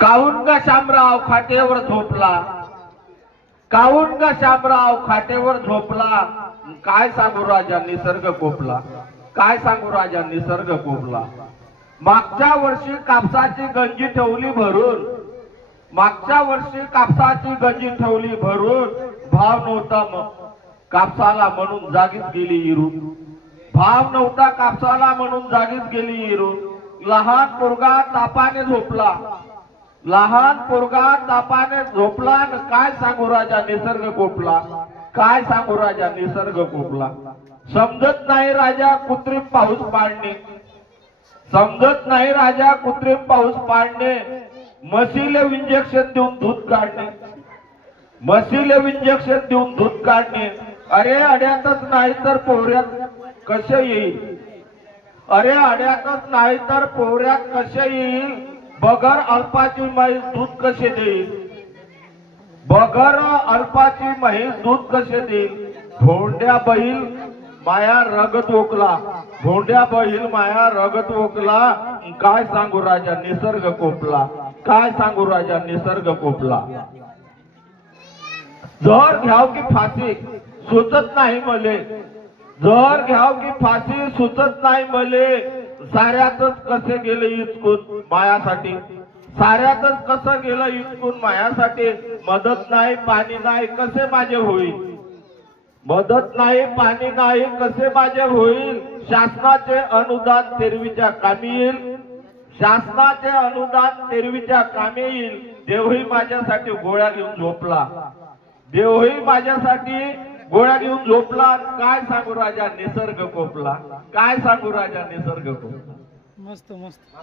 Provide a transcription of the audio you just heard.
काहून ग शामराव खाटेवर झोपला, काहून ग शामराव खाटेवर झोपला, काय सांगू राजा निसर्ग कोपला, काय सांगू राजा निसर्ग कोपला। मागच्या वर्षी कापसाची गंजी ठेवली भरून, मागच्या वर्षी कापसाची गंजी ठेवली भरून, भाव नव्हता कापसाला म्हणून जागीच गेली इरून, भाव नव्हता कापसाला म्हणून जागीच गेली इरून। लहान पोरगा तापाने झोपला, लहान पोरगा तापाने झोपला, काय सांगू राजा निसर्ग कोपला, काय सांगू राजा निसर्ग कोपला। समजत नाही राजा कृत्रिम पाऊस पाडणे, समजत नाही राजा कृत्रिम पाऊस पाडणे, म्हशीले इंजेक्शन देऊन दूध काढणे, म्हशीले इंजेक्शन देऊन दूध काढणे। अरे अड्यातच नाही तर पोहऱ्यात कसे येईल, अरे अड्यातच नाही तर पोहऱ्यात कसे येईल, बगर अल्पाची म्हैस दूध कसे देईल, बगर अल्पाची म्हैस दूध कसे देईल। भोंड्या बैल माया रगत ओकला, भोंड्या बैल माया रगत ओकला, काय सांगू राजा निसर्ग कोपला, काय सांगू राजा निसर्ग कोपला। जर घ्याव की फाशी सुचत नाही मले, जर घ्याव की फाशी सुचत नाही मले, साऱ्यातच कसे गेले इचकून मायासाठी, साऱ्यातच कसं गेलं इचकून मायासाठी। मदत नाही पाणी नाही कसे माझे होईल, मदत नाही पाणी नाही कसे माझे होईल। शासनाचे अनुदान तेरवीच्या कामी येईल, शासनाचे अनुदान तेरवीच्या कामी येईल। देवही माझ्यासाठी गोळ्या घेऊन झोपला, देवही माझ्यासाठी गोळ्या घेऊन झोपला, काय सांगू राजा निसर्ग कोपला, काय सांगू राजा निसर्ग कोपला। मस्त मस्त